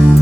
أعوذ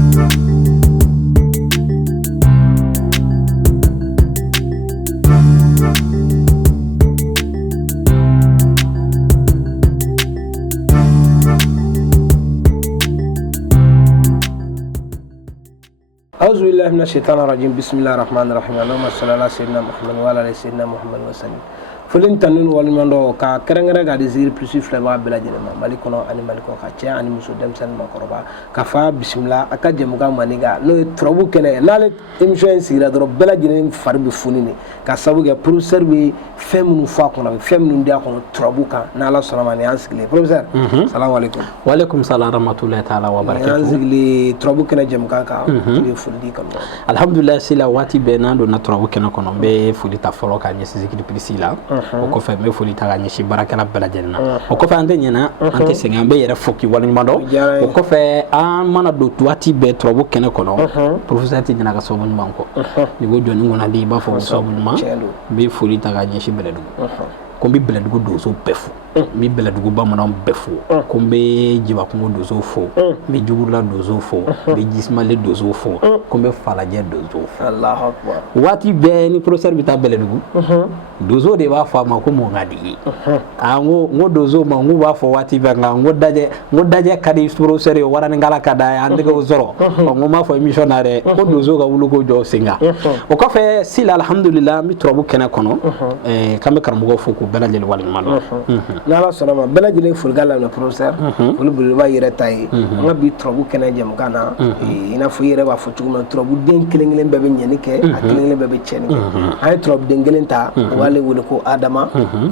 بالله من الشيطان الرجيم بسم الله الرحمن الرحيم اللهم صل على سيدنا محمد وعلى آل سيدنا محمد وسلم فلين تنين والمندو كا كرنغرا غادي زير بلس فلما بلا جنما مالكنا اني مالكو خاتيا اني مسو دمسن مكروبا كفا بسم الله اكا جمغا مانيغا لو تروبو كنه نال ايمشن سيرا درو بلا جنين فرب فونيني كاسابو غا بروفيسور بي فيمنو فاكونا فيمنو دي اكو تروبو كا نالا سلاماني انسغلي بروفيسور السلام عليكم وعليكم السلام ورحمه الله تعالى وبركاته انسغلي تروبو كنه جمغا كا دي فولدي كان الحمد لله سيلا واتي بيناندو نا تروبو كنه كونو بي فولي تا فولو كا نيسي زيكي بريسيلا o ko fe me foli taga nyishi barakala belajelna o ko fe ande nyana ante sengambe yere foki wala nyumado o ko fe an mana do tuati be trobo kene kono professeur ti nyana ka sobo nymanko ni go joni ngona di ba fo sobo nyma be foli taga nyishi beledu ko bi beledu do so pefu mi beledu ba mana befu ko be jiba ko do so fo mi jugula do so fo be jismale do so fo ko be falaje do so fo Allahu akbar wati be ni professeur bi ta beledu dozo de ba fa ma ko mo ngadi ngo dozo ma ngo ba fo wati be ngo daje kadi professeur yo warani ngala kada ande ko zoro ngo ma fo missionnaire ko dozo ga wulu ko jo singa o ko fe sila alhamdulillah mi trobu kena kono kambe karmugo fo ko belajel wal malo nala salama belajel ful gala na professeur wulu bulu ba yere tay nga bi trobu kena jam kana ina fo yere ba fo tuma trobu den kelengelen bebe nyenike akelengelen bebe chenike ay trobu dengelen ta wale wole ko adama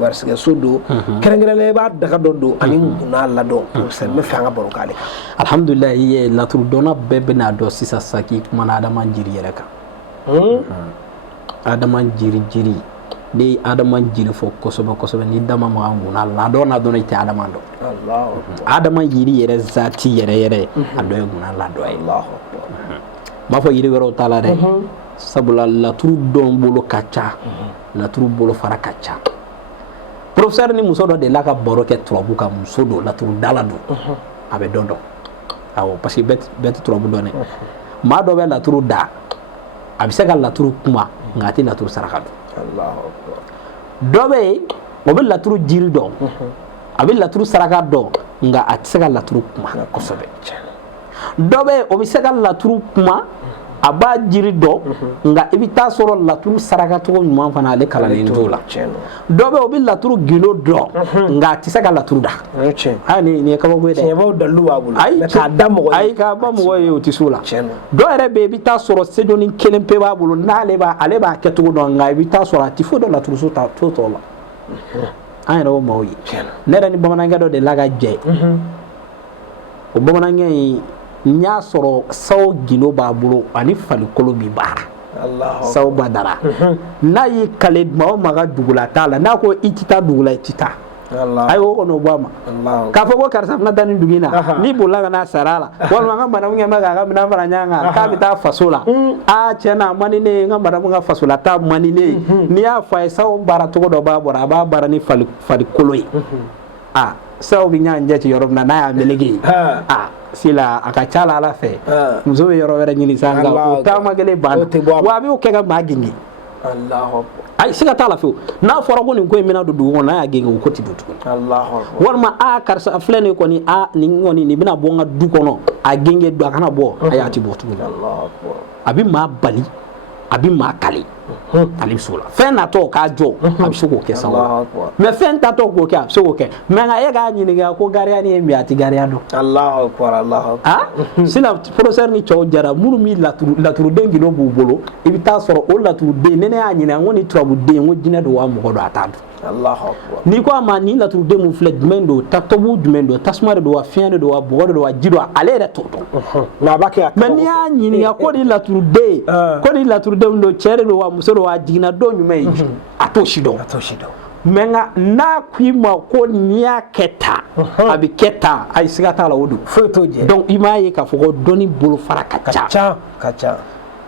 warsiga sodo kerengrele ba daga dodo ani na la do professeur me fanga bon kale alhamdulillah ye la tur dona bebe na do sisa saki kuma na adama jiri yere ka adama jiri de adama jiri fo kosobe ni dama ma nguna la do na do na ite adama do Allah adama jiri yere zati yere ado nguna la do Allah ma fo yiri wero tala de sabula la tur don bolo kacha la tur bolo fara kacha professeur ni muso do de la ka boro ke trobu ka muso do la tur dala do abe dondo awo parce que bet trobu do ne ma do be la tur da abise ka la tur kuma ngati la tur saraka do Allahu akbar do be o be la tur jiri do abe la tur saraka do nga atse la tur kuma ko sobe do be o be se ka la tur kuma aba jiri do nga ibita soro laturu saraka to nyuma fana le kala ndola dobe obi laturu gilo do nga tisaka laturu da ani ni ka bogo de sebo dalu abulu ka damo ay ka ba mo yo tisula do ere be ibita soro sedo ni kelempe ba bulu na le ba ale ba ketu do nga ibita soro tifo do laturu so ta to la ay ro mo yi ne da ni bamananga do de laga je o bamananga nya soro saw gino babulo ani fali kolo bi bara Allah saw badara na yi kale ma maga dugula tala na ko itita dugula itita Allah ay wo no bama Allah ka fo ko karsa na dani dugina ni bulla na sarala wal ma ngamba na ngema ga na fara nyanga ka bi ta fasola a chena mani ne ngamba na nga fasola ta mani ne ni ya fa saw bara to do babora ba bara ni fali kolo yi saw bi nya nje ci yorob na ya melegi sila akachala ala fe mzo yoro wera nyini sanga o tama gele ban wa bi o kega magingi Allahu ay siga tala fe na forogo ni ko mina dudu na ya gengi ko tibutu Allahu warma karsa flene ko ni ni ngoni ni bina bonga du kono a genge do kana bo ayati botu Allahu abi ma bali abi ma kali alim sula fena to ka jo abi suko ke sawo me fenta to ko ke suko ke me nga ye ga nyini ga ko gariya ni mi ati gariya do Allahu akbar Allahu sila professeur ni cho jara muru mi laturu dengi no bubolo ibi ta soro o laturu de nene a nyina ngoni trabu de ngo jina do wa mo do atadu Allahu akbar ni ko ma ni laturu de mu flet mendo taktobu mendo tasmare do wa fiande do wa bogo do wa jido ale re to na bake me ni a nyini ga ko ni laturu de ndo chere do wa musoro wa digina do nyume atoshido menga na kwima ko niya keta abi keta ay sigata la wudu fotoje donc imaye ka foko doni bulu fara kacha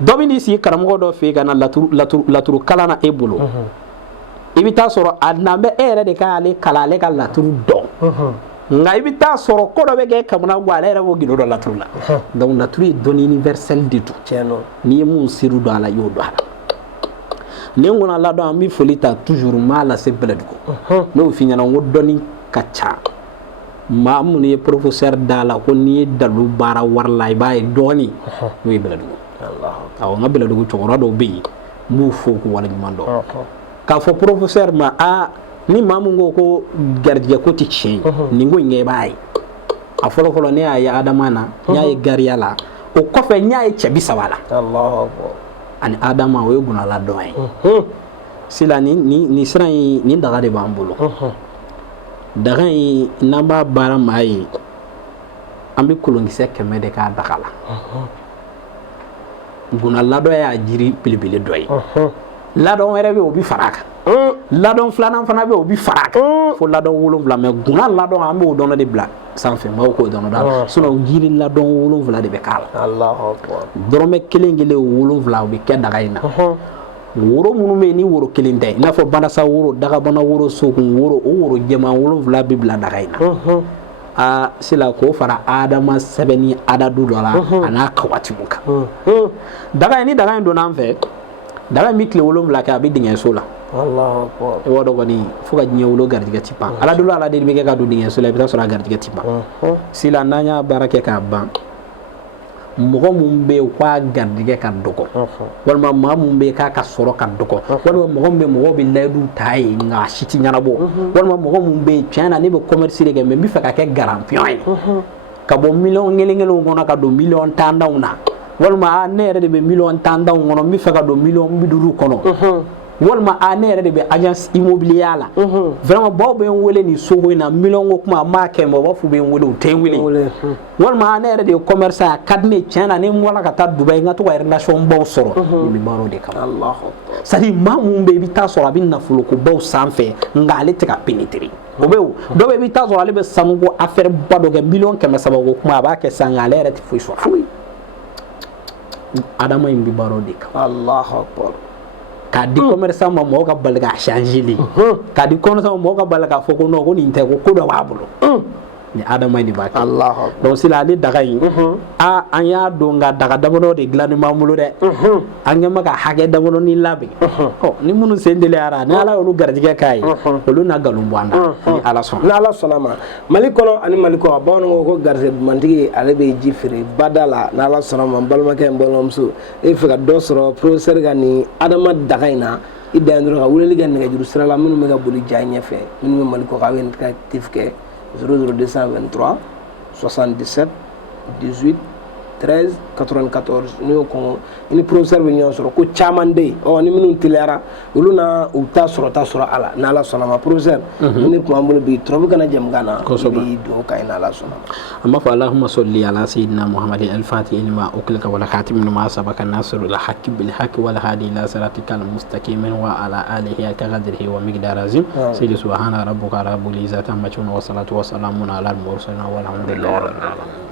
domini si karamgo do fe kana laturu kala na ebulu ibita soro adnambe ere de ka ale kala le ka laturu do nga i bi taa sɔrɔ ko dɔ bɛ kɛ kamana gan ale yɛrɛ b'o gindo dɔ laturu la donc laturu ye dɔnni universel de don n'i ye mun siri don a la i y'o don a la ni n kɔnɔ ladɔn an bɛ foli ta toujours n b'a lase bɛlɛdugu n'o f'i ɲɛna n ko dɔnni ka ca maa minnu ye professeur da la ko n'i ye dalu baara wari la i b'a ye dɔɔni n'o ye bɛlɛdugu awɔ n ka bɛlɛdugu cɛkɔrɔba dɔw bɛ yen n b'u fo k'u waleɲuman dɔn k'a fɔ professeur ma ni maa min ko ko garijɛgɛ ko tɛ tiɲɛ ye nin ko in kɛ i b'a ye a fɔlɔ fɔlɔ ne y'a ye Adama na n y'a ye gariya la o kɔfɛ n y'a ye cɛ 30 la ani Adama o ye gunaladɔn ye sila nin sira in nin daga de b'an bolo daga in n'an b'a baara maa ye an bɛ kolonkisɛ 100 de k'a daga la gunaladɔn y'a jiri belebele dɔ ye ladɔn wɛrɛ bɛ yen o bɛ fara a kan ladɔn filanan fana bɛ yen o bɛ fara a kan fo ladɔn 7 mais guna ladɔn an b'o dɔn de bila sanfɛ maaw k'o dɔn da sinon jiri ladɔn 7 de bɛ k'a la dɔrɔmɛ kelen kelen 7 o bɛ kɛ daga in na woro minnu bɛ yen ni woro kelen tɛ i n'a fɔ banasa woro dagabana woro sokun woro o woro jɛman 7 bɛ bila daga in na sila k'o fara Adama sɛbɛnni adadu dɔ la a n'a kawati mun kan daga in ni daga in donna an fɛ daga in bɛ tile 7 kɛ a bɛ dingɛso la i b'a dɔn kɔni fo ka diɲɛ wolo garijɛgɛ ti ban ala dolo ala de bɛ kɛ ka don dingɛso la i bɛ taa sɔrɔ a garijɛgɛ ti ban sila n'an y'a baara kɛ k'a ban mɔgɔ mun bɛ yen k'a garijɛgɛ ka dɔgɔ walima maa mun bɛ yen k'a ka sɔrɔ ka dɔgɔ walima mɔgɔ min bɛ mɔgɔw bɛ layidu ta ye nka a si ti ɲɛnabɔ walima mɔgɔ mun bɛ yen tiɲɛ na ne bɛ commerce de kɛ mais n bɛ fɛ ka kɛ garanpion ye ka bɔ miliyɔn kelen kelenw kɔnɔ ka don miliyɔn 10 na walima ne yɛrɛ de bɛ miliyɔn 10 kɔnɔ n bɛ fɛ ka don miliyɔn 50 kɔnɔ walima ne yɛrɛ de bɛ agence immobilier la vraiment baw bɛ n wele nin sogo in na miliyɔn ko kuma n b'a kɛ mais u b'a fɔ u bɛ n wele u tɛ n wele walima ne yɛrɛ de ye commerçant a ka di ne tiɲɛ na ni n bɔra ka taa Dubaï n ka to ka relation baw sɔrɔ nin bɛ baaraw de kama c'est à dire maa mun bɛ yen i bɛ taa sɔrɔ a bɛ nafolo ko baw sanfɛ nka ale tɛ ka pénétrer o bɛ yen dɔw bɛ yen i bɛ taa sɔrɔ ale bɛ sanuko affaire ba dɔ kɛ miliyɔn 300 ko kuma a b'a kɛ san nka ale yɛrɛ tɛ foyi sɔrɔ foyi Adama in bɛ baaraw de kama k'a di commerçant ma mɔgɔ ka bali k'a changer k'a di commerçant ma mɔgɔ ka bali k'a fɔ ko non ko nin tɛ ko dɔ b'a bolo ni Adama de b'a kɛ donc sila ale daga in an y'a dɔn nka daga damadɔ de dilanni b'an bolo dɛ an kɛ mɛ ka hakɛ damadɔ ni labɛn ni minnu sen teliyara ni ala y'olu garijɛgɛ k'a ye olu na nkalon bɔ an na ni ala sɔnna ni ala sɔnna ma Mali kɔnɔ ani Mali kɔ bamananw ko garijɛgɛ dumantigi ale bɛ ji feere bada la ni ala sɔnna ma n balimakɛ n balimamuso e fɛ ka dɔ sɔrɔ professeur ka nin Adama daga in na i dan dɔrɔn ka weleli kɛ nɛgɛjuru sira la minnu bɛ ka boli ja ɲɛfɛ minnu bɛ Mali kɔ k'a bɛ ka actif kɛ 00223 77 18 13 94 ni y'o kɔngɔ i ni professeur bɛ ɲɔgɔn sɔrɔ ko caman bɛ yen ni minnu teliyara olu na u ta sɔrɔ a la n'ala sɔnna ma professeur ni kuma bolo bi turabu kana jɛmukan na bi dugawu ka ɲi n'ala sɔnna ma an b'a fɔ allahumma salli ala sayyidina muhammadin al-fatih lima uklika wal khatim lima sabaka nasirul haqqi bil haqqi wal hadi ila siratikal mustaqim wa ala alihi ka qadrihi wa miqdar azim sayyidi subhana rabbuka rabbil izzati amma yasifun wa salatu wa salamun ala al mursalin walhamdulillahi rabbil alamin